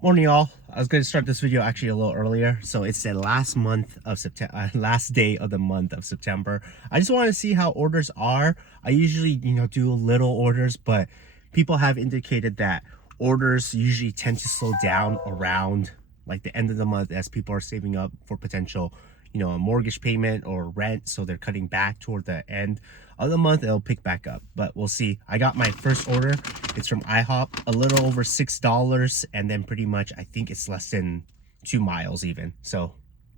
Morning, y'all. I was going to start this video actually a little earlier. So it's the last month of September, last day of the month of September. I just want to see how orders are. I usually, do little orders, but people have indicated that orders usually tend to slow down around like the end of the month as people are saving up for potential, a mortgage payment or rent. So they're cutting back toward the end of the month. It'll pick back up, but we'll see. I got my first order. It's from IHOP, a little over $6, and then pretty much I think it's less than 2 miles even. So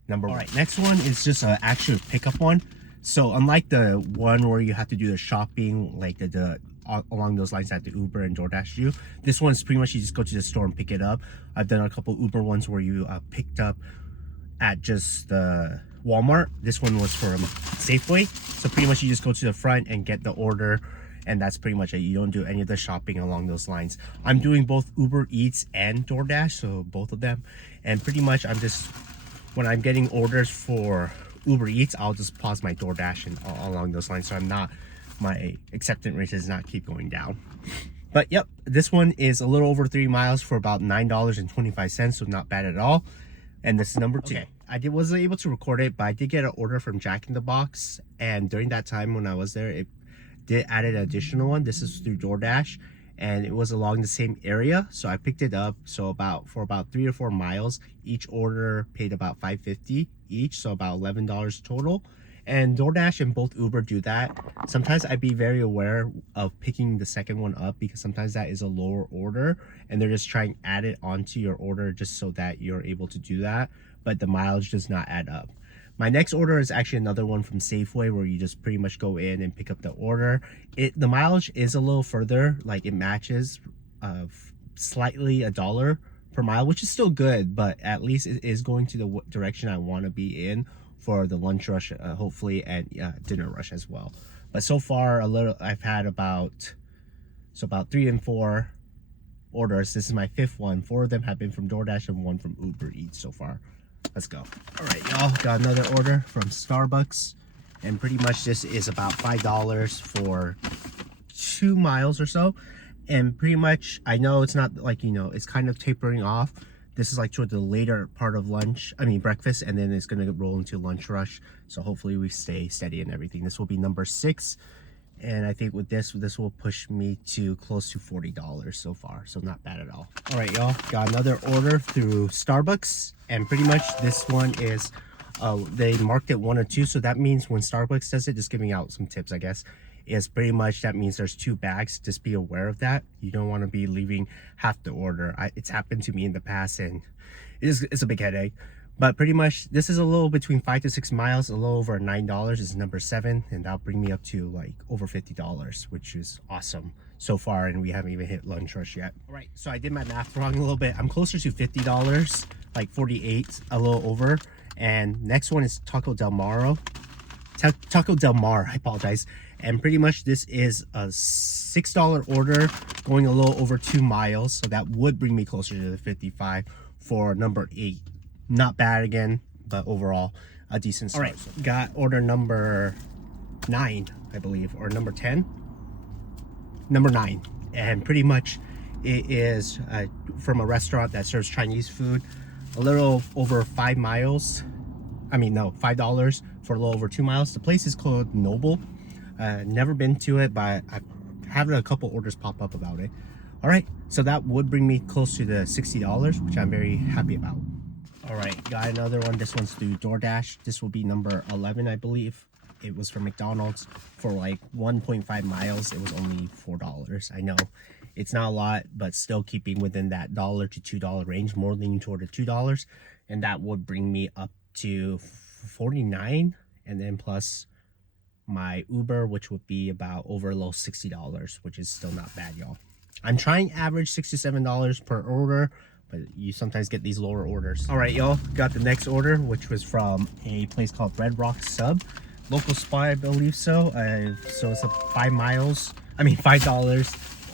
number one. All right, next one is just an actual pickup one. So unlike the one where you have to do the shopping, like the along those lines that the Uber and DoorDash do, this one's pretty much you just go to the store and pick it up. I've done a couple Uber ones where you picked up at just the Walmart. This one was from Safeway, so pretty much you just go to the front and get the order, and that's pretty much it. You don't do any of the shopping along those lines. I'm doing both Uber Eats and DoorDash, so both of them, and pretty much I'm just, when I'm getting orders for Uber Eats, I'll just pause my DoorDash and along those lines, so my acceptance rate does not keep going down. But yep, this one is a little over 3 miles for about $9.25, so not bad at all. And this is number two. Okay. I wasn't able to record it, but I did get an order from Jack in the Box, and during that time when I was there, it did add an additional one. This is through DoorDash, and it was along the same area, so I picked it up. So for about 3 or 4 miles, each order paid about $5.50 each, so about $11 total. And DoorDash and both Uber do that. Sometimes I'd be very aware of picking the second one up because sometimes that is a lower order and they're just trying to add it onto your order just so that you're able to do that, but the mileage does not add up. My next order is actually another one from Safeway where you just pretty much go in and pick up the order. The mileage is a little further, like it matches slightly $1 per mile, which is still good, but at least it is going to the direction I want to be in for the lunch rush, hopefully, and dinner rush as well. But so far, I've had about 3 and 4 orders. This is my 5th one. 4 of them have been from DoorDash and 1 from Uber Eats so far. Let's go. All right, y'all, got another order from Starbucks, and pretty much this is about $5 for 2 miles or so. And pretty much, I know it's not like, it's kind of tapering off. This is like toward the later part of breakfast, and then it's going to roll into lunch rush. So hopefully we stay steady and everything. This will be number 6. And I think with this will push me to close to $40 so far. So not bad at all. All right, y'all, got another order through Starbucks. And pretty much this one is, they marked it 1 or 2. So that means when Starbucks does it, just giving out some tips, I guess, is pretty much that means there's 2 bags. Just be aware of that. You don't want to be leaving half the order. It's happened to me in the past, and it's a big headache. But pretty much this is a little between 5 to 6 miles, a little over $9 is number 7, and that'll bring me up to like over $50, which is awesome so far, and we haven't even hit lunch rush yet. All right, so I did my math wrong a little bit. I'm closer to $50, like 48, a little over. And next one is Taco Del Mar, I apologize. And pretty much this is a $6 order going a little over 2 miles. So that would bring me closer to the 55 for number 8. Not bad again, but overall a decent start. All right, got order number 9, I believe, or number 10. Number 9. And pretty much it is from a restaurant that serves Chinese food. A little over 5 miles. $5 for a little over 2 miles. The place is called Noble. Never been to it, but I've had a couple orders pop up about it. All right, so that would bring me close to the $60, which I'm very happy about. All right, got another one. This one's through DoorDash. This will be number 11, I believe. It was from McDonald's for like 1.5 miles. It was only $4. I know it's not a lot, but still keeping within that $1 to $2 range, more leaning toward the $2, and that would bring me up to 49, and then plus my Uber, which would be about over a low $60, which is still not bad, y'all. I'm trying average $6 to $7 per order, but you sometimes get these lower orders. All right, y'all, got the next order, which was from a place called Red Rock Sub, local spot, I believe so. So it's $5,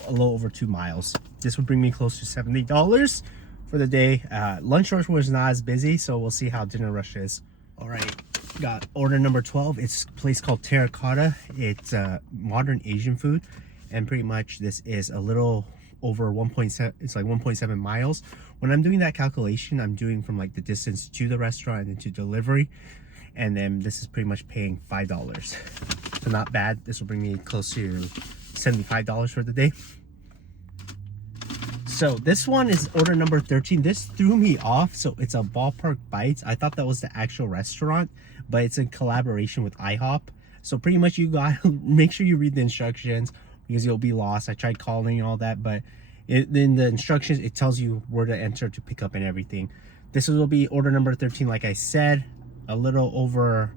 a little over 2 miles. This would bring me close to $70 for the day. Lunch rush was not as busy, so we'll see how dinner rush is. All right, got order number 12. It's a place called Terracotta. It's modern Asian food, and pretty much this is a little over 1.7, it's like 1.7 miles. when I'm doing that calculation, I'm doing from like the distance to the restaurant and to delivery, and then this is pretty much paying $5. So not bad. This will bring me close to $75 for the day. So this one is order number 13. This threw me off. So it's a Ballpark Bites. I thought that was the actual restaurant, but it's in collaboration with IHOP. So pretty much you gotta make sure you read the instructions because you'll be lost. I tried calling and all that, but in the instructions, it tells you where to enter to pick up and everything. This will be order number 13, like I said, a little over,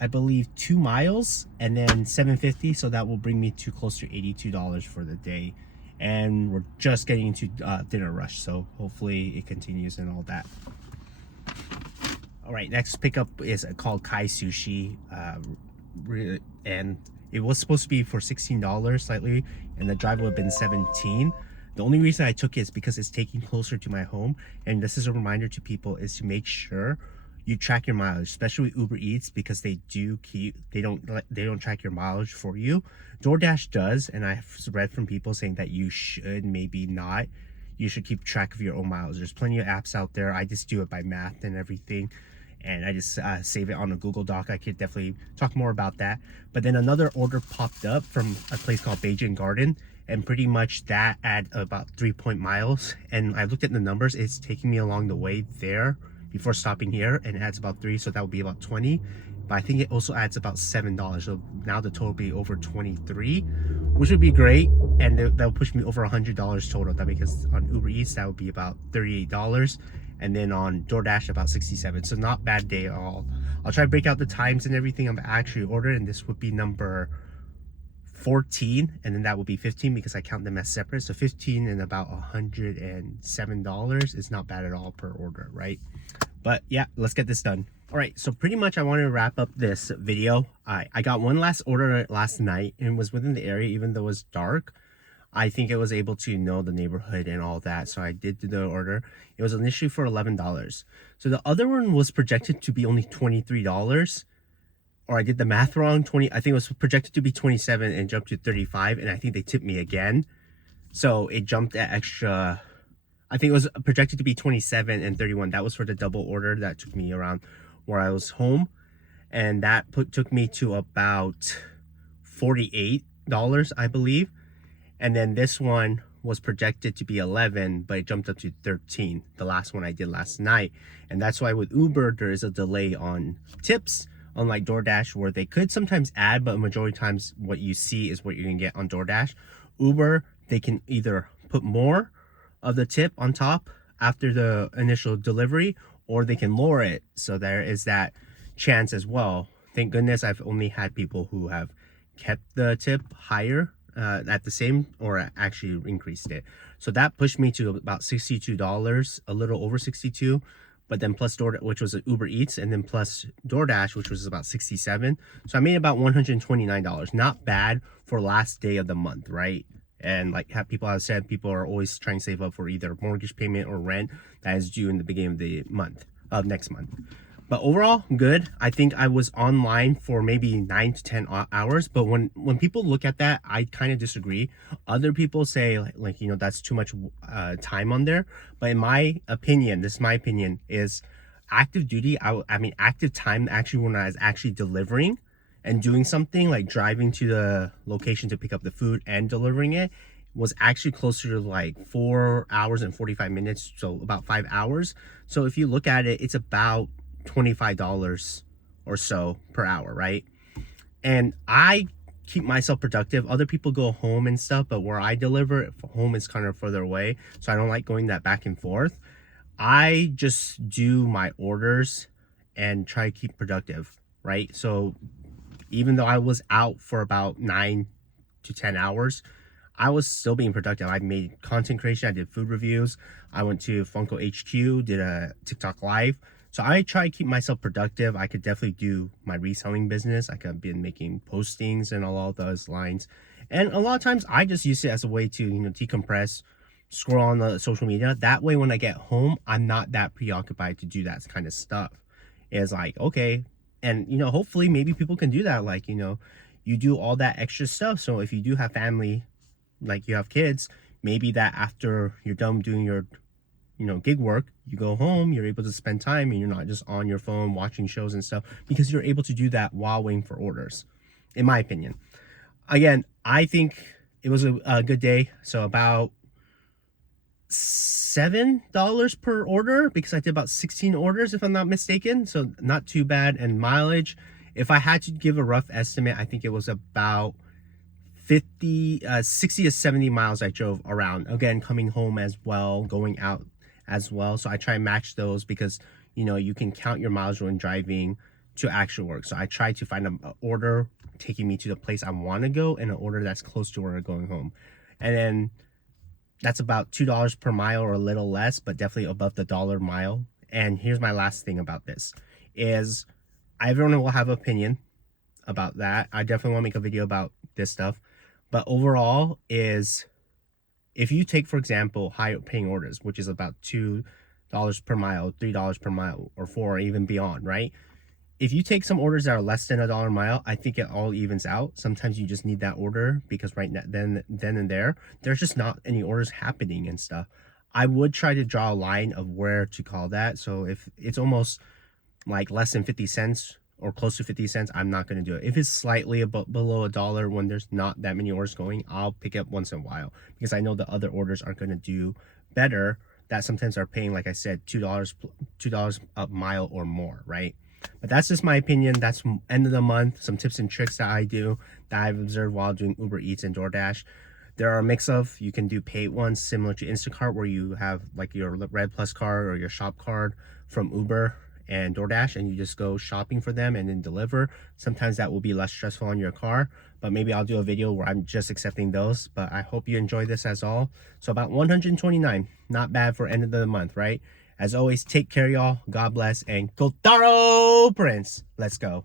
I believe, 2 miles, and then $7.50. So that will bring me to close to $82 for the day. And we're just getting into dinner rush, so hopefully it continues and all that. All right, next pickup is called Kai Sushi, and it was supposed to be for $16 slightly, and the drive would have been $17. The only reason I took it is because it's taking closer to my home, and this is a reminder to people is to make sure you track your mileage, especially with Uber Eats, because they don't track your mileage for you. DoorDash does, and I've read from people saying that you should, maybe not. You should keep track of your own mileage. There's plenty of apps out there. I just do it by math and everything, and I just save it on a Google Doc. I could definitely talk more about that. But then another order popped up from a place called Beijing Garden, and pretty much that at about 3 miles. And I looked at the numbers. It's taking me along the way there before stopping here, and it adds about 3, so that would be about 20. But I think it also adds about $7, so now the total will be over 23, which would be great, and that will push me over $100 total. That, because on Uber Eats that would be about $38, and then on DoorDash about 67. So not bad day at all. I'll try to break out the times and everything I'm actually ordering, and this would be number 14, and then that would be 15 because I count them as separate. So 15 and about $107 is not bad at all per order, right? But yeah, let's get this done. All right, so pretty much I want to wrap up this video. I got one last order last night, and it was within the area, even though it was dark. I think I was able to know the neighborhood and all that, so I did do the order. It was initially for $11. So the other one was projected to be only $23, or I did the math wrong. I think it was projected to be 27 and jumped to 35, and I think they tipped me again. So it jumped at extra. I think it was projected to be 27 and 31. That was for the double order that took me around where I was home, and that took me to about $48, I believe. And then this one was projected to be 11, but it jumped up to 13, the last one I did last night. And that's why with Uber there is a delay on tips, unlike DoorDash, where they could sometimes add, but a majority of times what you see is what you're gonna get on DoorDash. Uber, they can either put more of the tip on top after the initial delivery, or they can lower it. So there is that chance as well. Thank goodness I've only had people who have kept the tip higher at the same, or actually increased it. So that pushed me to about $62, a little over 62, but then plus DoorDash, which was Uber Eats, and then plus DoorDash, which was about 67. So I made about $129. Not bad for last day of the month, right? And like people have said, people are always trying to save up for either mortgage payment or rent that is due in the beginning of the month, next month. But overall, good. I think I was online for maybe 9 to 10 hours. But when people look at that, I kind of disagree. Other people say like you know, that's too much time on there. But in my opinion, this is my opinion, is active duty. I mean active time actually when I was actually delivering and doing something like driving to the location to pick up the food and delivering it was actually closer to like 4 hours and 45 minutes. So about 5 hours. So if you look at it, it's about $25 or so per hour, right? And I keep myself productive. Other people go home and stuff, but where I deliver, home is kind of further away, so I don't like going that back and forth. I just do my orders and try to keep productive, right? So even though I was out for about 9 to 10 hours, I was still being productive. I made content creation, I did food reviews, I went to Funko HQ, did a TikTok live. So I try to keep myself productive. I could definitely do my reselling business. I could have been making postings and all of those lines. And a lot of times I just use it as a way to, you know, decompress, scroll on the social media. That way when I get home, I'm not that preoccupied to do that kind of stuff. It's like, okay. And, you know, hopefully maybe people can do that. Like, you know, you do all that extra stuff. So if you do have family, like you have kids, maybe that after you're done doing your gig work, you go home, you're able to spend time, and you're not just on your phone watching shows and stuff, because you're able to do that while waiting for orders, in my opinion. Again, I think it was a good day. So about $7 per order, because I did about 16 orders if I'm not mistaken, so not too bad. And mileage, if I had to give a rough estimate, I think it was about 60 to 70 miles I drove around, again coming home as well, going out as well. So I try and match those, because you can count your miles when driving to actual work. So I try to find an order taking me to the place I want to go, and an order that's close to where I'm going home. And then that's about $2 per mile, or a little less, but definitely above the dollar mile. And here's my last thing about this is, everyone will have an opinion about that. I definitely want to make a video about this stuff, but overall is, if you take, for example, higher paying orders, which is about $2 per mile, $3 per mile, or $4, or even beyond, right? If you take some orders that are less than $1 a mile, I think it all evens out. Sometimes you just need that order, because right now, then and there's just not any orders happening and stuff. I would try to draw a line of where to call that. So if it's almost like less than 50 cents or close to 50 cents, I'm not going to do it. If it's slightly below $1, when there's not that many orders going, I'll pick it up once in a while, because I know the other orders are going to do better, that sometimes are paying, like I said, $2 a mile or more, right? But that's just my opinion. That's end of the month, some tips and tricks that I do, that I've observed while doing Uber Eats and DoorDash. There are a mix of, you can do paid ones similar to Instacart, where you have like your Red Plus card or your shop card from Uber and DoorDash, and you just go shopping for them and then deliver. Sometimes that will be less stressful on your car, but maybe I'll do a video where I'm just accepting those. But I hope you enjoy this as all. So about 129, not bad for end of the month, right? As always, take care, y'all. God bless, and Kotaro Prince. Let's go.